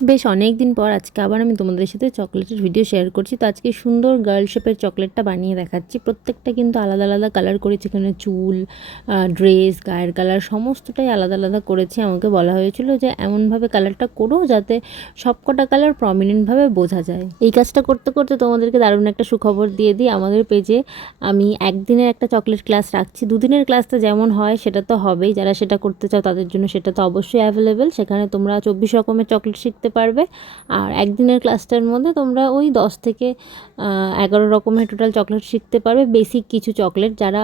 বেশ অনেক দিন পর আজকে আবার আমি তোমাদের সাথে চকলেটের ভিডিও শেয়ার করছি। তো আজকে সুন্দর গার্ল শেপের চকলেটটা বানিয়ে দেখাচ্ছি। প্রত্যেকটা কিন্তু আলাদা আলাদা কালার করেছি, এখানে চুল, ড্রেস, গায়ের কালার সমস্তটাই আলাদা আলাদা করেছি। আমাকে বলা হয়েছিল যে এমনভাবে কালারটা করো যাতে সবকটা কালার প্রমিনেন্টভাবে বোঝা যায়। এই কাজটা করতে করতে তোমাদেরকে দারুণ একটা সুখবর দিয়ে দিই। আমাদের পেজে আমি একদিনের একটা চকলেট ক্লাস রাখছি। দুদিনের ক্লাসটা যেমন হয় সেটা তো হবেই, যারা সেটা করতে চাও তাদের জন্য সেটা তো অবশ্যই অ্যাভেলেবেল। সেখানে তোমরা 24 রকমের চকলেট শিখতে পারবে। আর একদিনের ক্লাসটার মধ্যে তোমরা ওই 10 থেকে 11 রকমের টোটাল চকলেট শিখতে পারবে। বেসিক কিছু চকলেট, যারা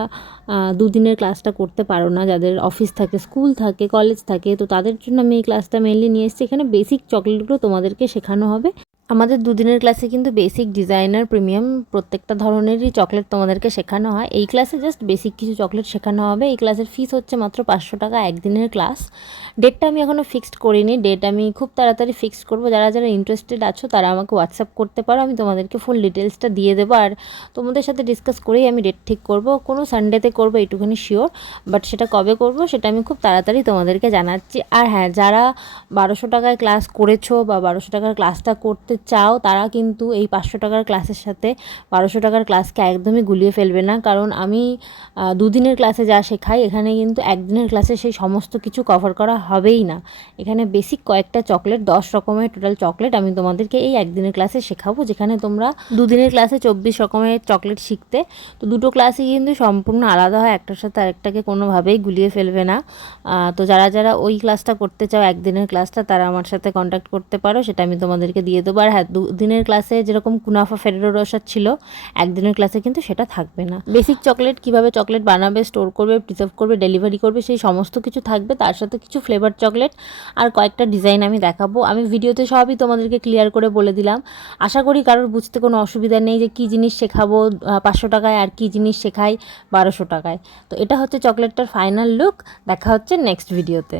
দুদিনের ক্লাসটা করতে পারো না, যাদের অফিস থাকে, স্কুল থাকে, কলেজ থাকে, তো তাদের জন্য আমি এই ক্লাসটা মেনলি নিয়ে এসেছি। এখানে বেসিক চকলেটগুলো তোমাদেরকে শেখানো হবে। আমাদের দুদিনের ক্লাসে কিন্তু বেসিক, ডিজাইনার, প্রিমিয়াম প্রত্যেকটা ধরনেরই চকলেট তোমাদেরকে শেখানো হয়। এই ক্লাসে জাস্ট বেসিক কিছু চকলেট শেখানো হবে। এই ক্লাসের ফিস হচ্ছে মাত্র 500 টাকা একদিনের ক্লাস। ডেটটা আমি এখনও ফিক্সড করিনি, ডেট আমি খুব তাড়াতাড়ি ফিক্সড করবো। যারা যারা ইন্টারেস্টেড আছো তারা আমাকে হোয়াটসঅ্যাপ করতে পারো, আমি তোমাদেরকে ফুল ডিটেলসটা দিয়ে দেবো। আর তোমাদের সাথে ডিসকাস করেই আমি ডেট ঠিক করব। কোনো সানডেতে করবো এইটুখানি শিওর, বাট সেটা কবে করব সেটা আমি খুব তাড়াতাড়ি তোমাদেরকে জানাচ্ছি। আর হ্যাঁ, যারা 1200 টাকায় ক্লাস করেছো বা 1200 টাকার ক্লাসটা করতে চাও তারা কিন্তু এই 500 টাকার ক্লাসের সাথে 1200 টাকার ক্লাসকে একদমই গুলিয়ে ফেলবে না। কারণ আমি দুদিনের ক্লাসে যা শেখাই এখানে কিন্তু একদিনের ক্লাসে সেই সমস্ত কিছু কভার করা হবেই না। এখানে বেসিক কয়েকটা চকলেট, 10 রকমের টোটাল চকলেট আমি তোমাদেরকে এই একদিনের ক্লাসে শেখাবো, যেখানে তোমরা দুদিনের ক্লাসে 24 রকমের চকলেট শিখতে। তো দুটো ক্লাসই কিন্তু সম্পূর্ণ আলাদা হয়, একটার সাথে আরেকটাকে কোনোভাবেই গুলিয়ে ফেলবে না। তো যারা যারা ওই ক্লাসটা করতে চাও একদিনের ক্লাসটা, তারা আমার সাথে কন্ট্যাক্ট করতে পারো, সেটা আমি তোমাদেরকে দিয়ে দেবো। আর হ্যাঁ, দুদিনের ক্লাসে যেরকম কুনাফা ফেরেরো রোসার ছিল, একদিনের ক্লাসে কিন্তু সেটা থাকবে না। বেসিক চকলেট, কীভাবে চকলেট বানাবে, স্টোর করবে, প্রিজার্ভ করবে, ডেলিভারি করবে, সেই সমস্ত কিছু থাকবে। তার সাথে কিছু ফ্লেভার চকলেট আর কয়েকটা ডিজাইন আমি দেখাবো। আমি ভিডিওতে সবই তোমাদেরকে ক্লিয়ার করে বলে দিলাম। আশা করি কারোর বুঝতে কোনো অসুবিধা নেই যে কী জিনিস শেখাবো 500 টাকায় আর কী জিনিস শেখাই 1200 টাকায়। তো এটা হচ্ছে চকলেটটার ফাইনাল লুক। দেখা হচ্ছে নেক্সট ভিডিওতে।